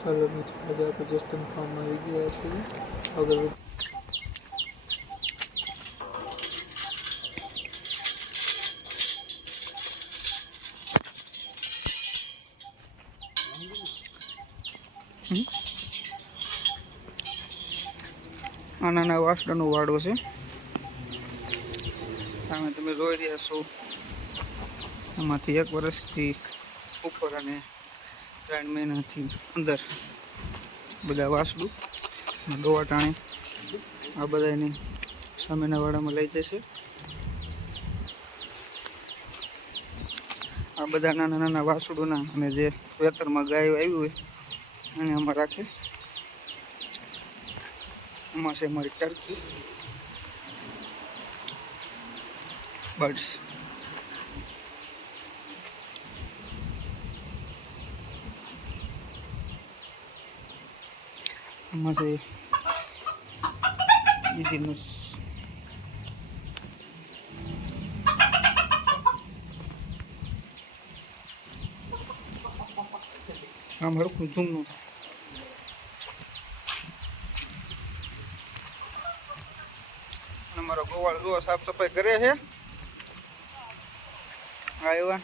ચાલો મિત્રો, આજે આપણે જસ્ટન ફાર્મમાં આવી ગયા છીએ. આગળ આ નાના વાસડાનો વાડો છે. સામે તમે જોઈ રહ્યા છો, એમાંથી 1 વર્ષથી ઉપર અને 3 મહિનાથી અંદર બધા વાસડું દોવા ટાણી આ બધાની સામેના વાડામાં લઈ જશે. આ બધા નાના નાના વાસડુના અને જે વેતરમાં ગાયો આવી હોય એને આમાં રાખે. આમાં છે અમારી ટર્કી બર્ડ્સ. આમાં છે બીજીનું આમ હરખું ઝૂમનું. અમારો ગોવાળ જો સાફ સફાઈ કરે છે. આવ્યા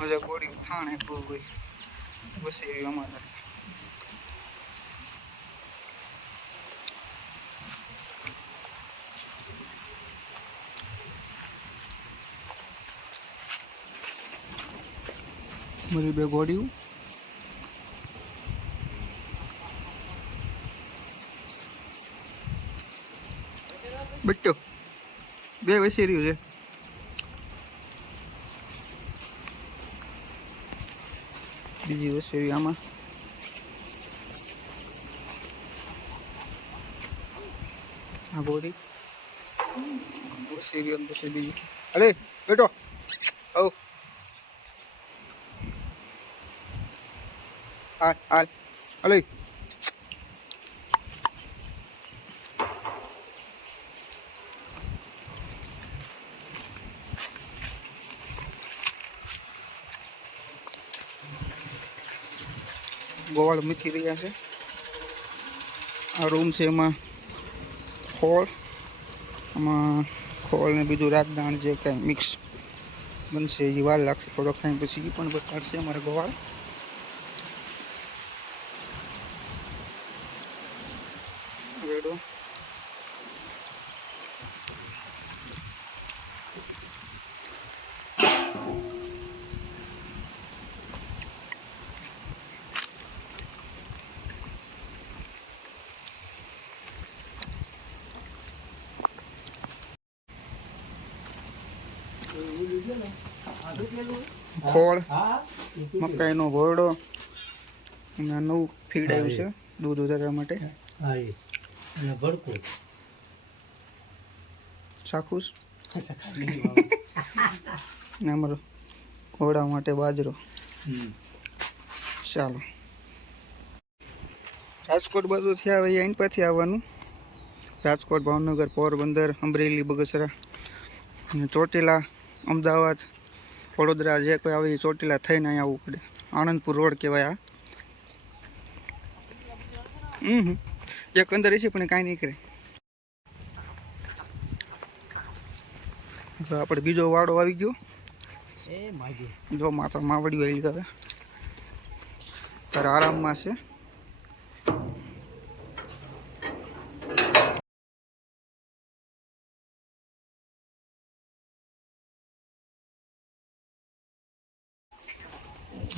મજા ગોળી થાણે કોઈ વસી અમારે. મારી 2 ગોળીઓ બટ્ટો 2 વસી રહ્યું છે. બીજી વસેરી આમાં. આ બોડી વસેરી અંદર છે બીજી. અલે બેટો આવ. હાલ અલે ગોવાળ મીઠી રહ્યા છે. આ રૂમ છે, એમાં ખોળ, આમાં ખોળ ને બીજું રાજદાણ જે કાંઈ મિક્સ બનશે એ વાર લાગશે. થોડોક ટાઈમ પછી એ પણ બતાડશે અમારા ગોવાળ. રેડો ખોળ, મકાઈનો ભોરડો અને નવું ફીડ આવ્યું છે દૂધ વધારવા માટે. ચાખુસ ને અમારો ઘોડા માટે બાજરો. ચાલો રાજકોટ બાજુથી આવે અહીં પાછી આવવાનું. રાજકોટ, ભાવનગર, પોરબંદર, અમરેલી, બગસરા અને ચોટીલા, અમદાવાદ, વડોદરા જે કોઈ આવે એ ચોટીલા થઈને અહીં આવવું પડે. આણંદપુર રોડ કહેવાય. એક અંદર છે પણ કાંઈ નહીં કરે. આપણે બીજો વાડો આવી ગયો. જો માતા માવડી આવી હવે તારે આરામમાં છે.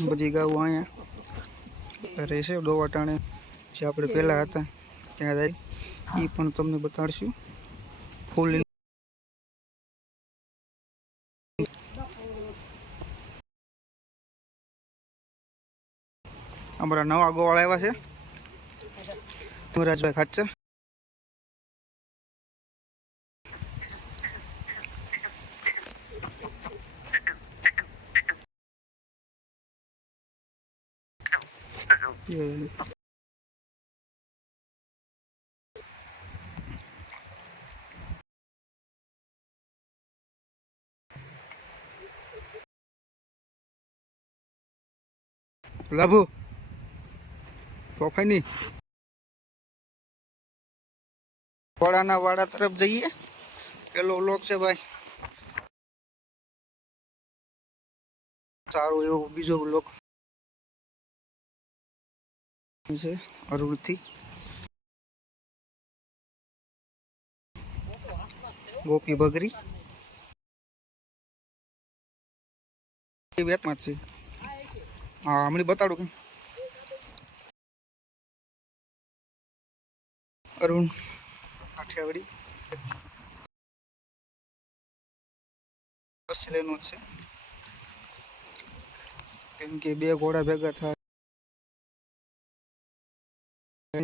બધી ગાઉ અહીંયા રહેશે. દોવા ટાણે જે આપણે પહેલાં હતા ત્યાં જાય એ પણ તમને બતાડશું. ફૂલ અમારા નવા ગોવાળ આવ્યા છે ધુરાજભાઈ ખાચર. લાભુ તોફાઈ નહીં વાડાના વાડા તરફ જઈએ. પેલો વ્લોગ છે ભાઈ, સારો એવો બીજો વ્લોગ છે અરુણથી. ગોપી બગરી વેતમાં જ છે. હા હમણાં બતાડું કે અરુણ કાઠિયાવાડી લેનો છે, કેમ કે બે ઘોડા ભેગા થાય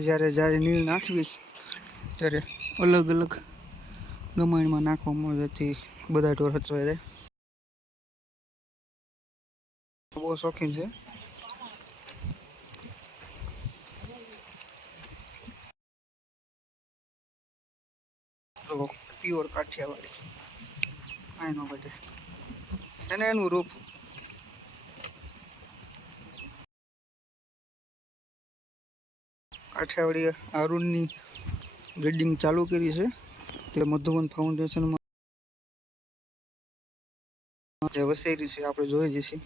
જ્યારે જ્યારે નીલ નાખવી ત્યારે અલગ અલગ ગમાણીમાં નાખવામાં જેથી બધા ઢોર હચવાઈ જાય. બહુ શોખીન છે. પ્યોર કાઠિયાવાડી આનો બધે છે ને એનું રૂપ. કાઠિયાવાડી અરુણની બ્રીડિંગ ચાલુ કરી છે તે મધુવન ફાઉન્ડેશનમાં જે વસેરી છે આપણે જોઈ જઈશું.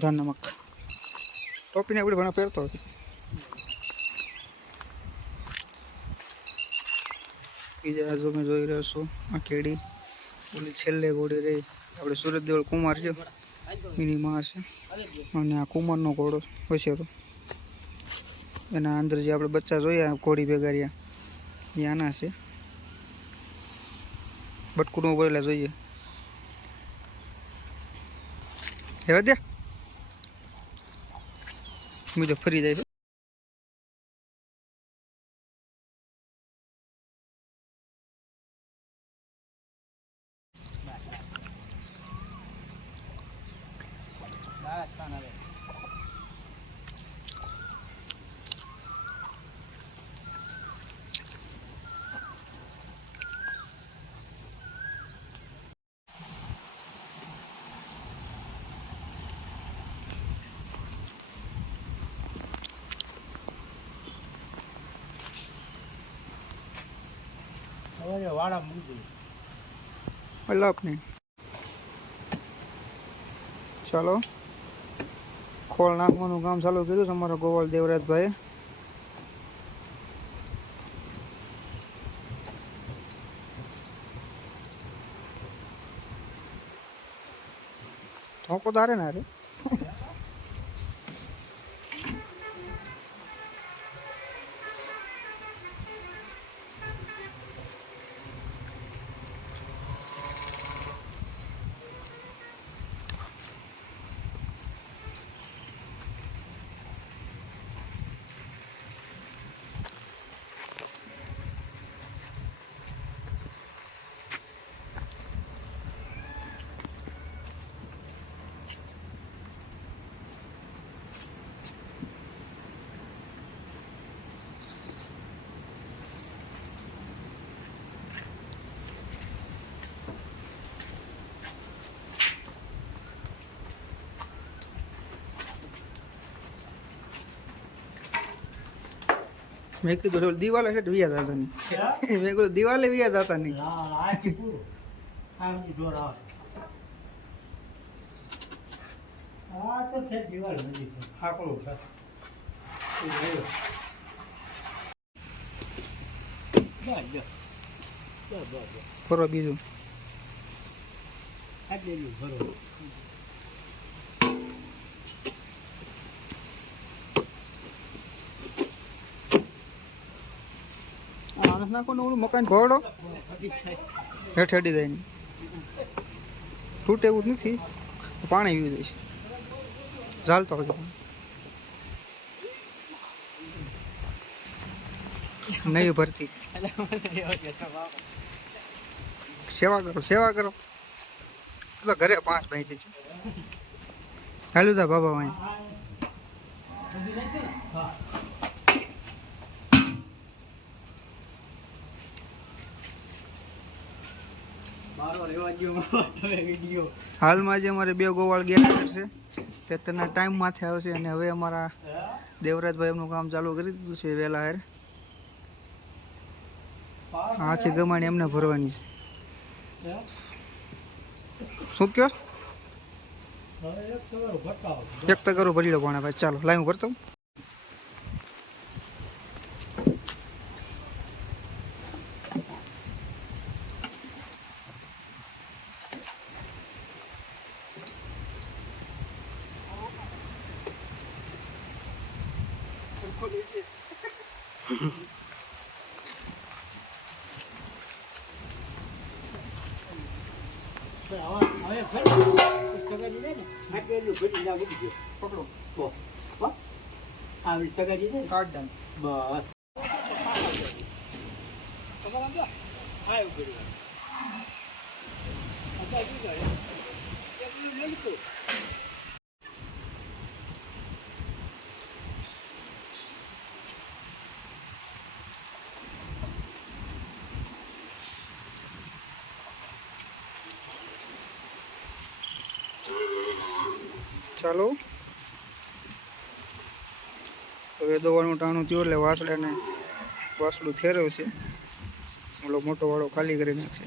ધાન નમક ટોપીને આપણે ઘણા પહેરતો હોય. બીજા જો મેં જોઈ રહ્યો છું આ કેડી ઓલી છેલ્લે ઘોડી રહી આપણે સુરત દેવળ કુમાર છે એની માં છે, અને આ કુમારનો ઘોડો હોશિયારો એના અંદર જે આપણે બચ્ચા જોયા ઘોડી ભેગાર્યા એ આના છે. બટકુનું બોલેલા જોઈએ હેવા દે મુજબ ફરી જાય છે. આપને ચાલો ખોળ નાખવાનું કામ ચાલુ કર્યું છે અમારા ગોવાલ દેવરાજભાઈ. ઠોકો તારે ને અરે મેં કીધું દિવાલે છે વિયા જતા નહીં. મેં કીધું દિવાલે વિયા જતા નહીં. ફરો બીજું નાખો ને ઓલું મકાન ભોડો હેઠ હેડી જાય ને તૂટે એવું નથી, પાણી પીવી દઈશ ચાલતો હોય નહીં ભરતી. સેવા કરો સેવા કરો તો ઘરે 5 ભાઈ છે હાલું તા બાબા ભાઈ. હાલમાં જે અમારે 2 ગોવાળ ગેરહાજર છે તે તેના ટાઈમ માથે આવશે અને હવે અમારા દેવરાજભાઈ એમનું કામ ચાલુ કરી દીધું છે વહેલા હાર. આખી ગમાણી એમને ભરવાની છે. શું કયો? એક તગારું ભરી લો પણ ભાઈ. ચાલો લાઈ હું ભરતો. ચાલો હવે દવાનું ટાણું થયું એટલે વાસડાને વાસડું ફેરવશે. ઓલો મોટો વાળો ખાલી કરી નાખશે.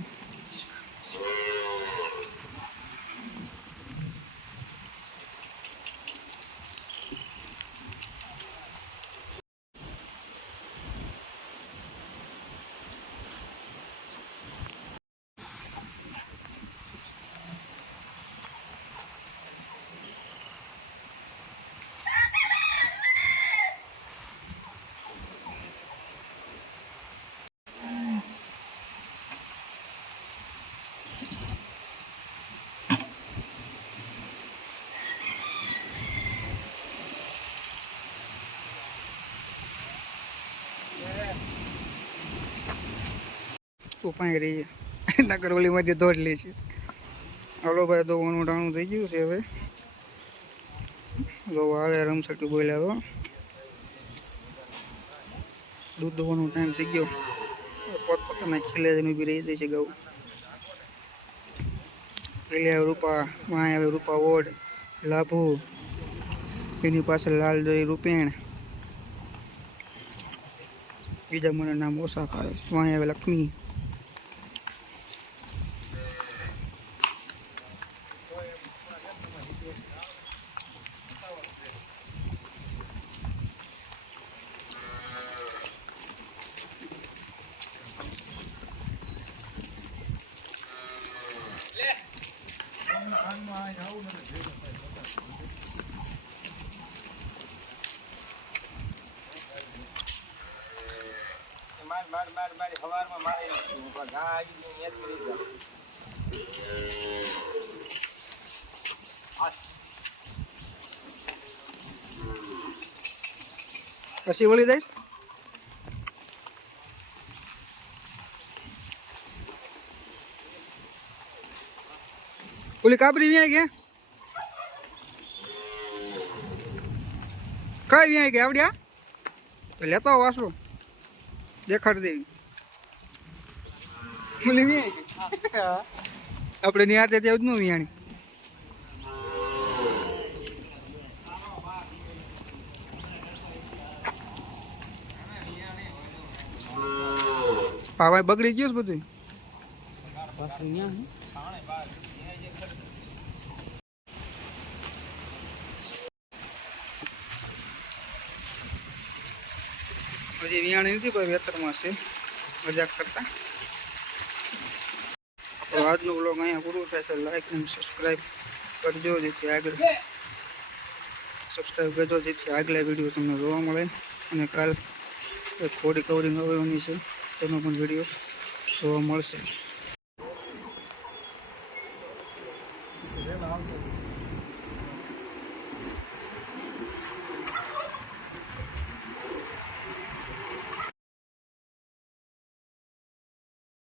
ઉપાય રહી નકર ઓલી માંથી દોડ લે છે. હાલો ભાઈ દવાનું ટાણું થઈ ગયું છે. હવે જો આવે રમસટી બોલાવ્યો. દૂધ દોવાનો ટાઈમ થઈ ગયો. પોતપોતાના ખીલે જઈને ઊભી રહી જાય છે ગૌ. પેલે આવે રૂપા, વાંય આવે રૂપા ઓડ, લાભુ, એની પાછળ લાલ જોઈ રૂપેણ. બીજા મને નામ ઓછા પાડે. વાંય આવે લક્ષ્મી. પછી વળી દઈશ. ઓલી કાબરી વ્યાય ગયા કઈ વ્યાય ગયા આવડ્યા તો લેતો વાસડો દેખાડી દેવી. ઓલી વ્યાય ગયા આપણે ની હાથે તેવું જ ન વ્યાણી. પાવાય બગડી ગયું બધું. હજી વિયાણી નથી ભાઈ, વેતરમાં છે મજાક કરતા. તો આજનો વ્લોગ અહીંયા પૂરું થાય છે. લાઈક અને સબસ્ક્રાઈબ કરજો જેથી આગળ આગલા વિડીયો તમને જોવા મળે. અને કાલ એક ખોડી કવરિંગ આવવાની છે તેનો પણ વિડીયો જોવા મળશે.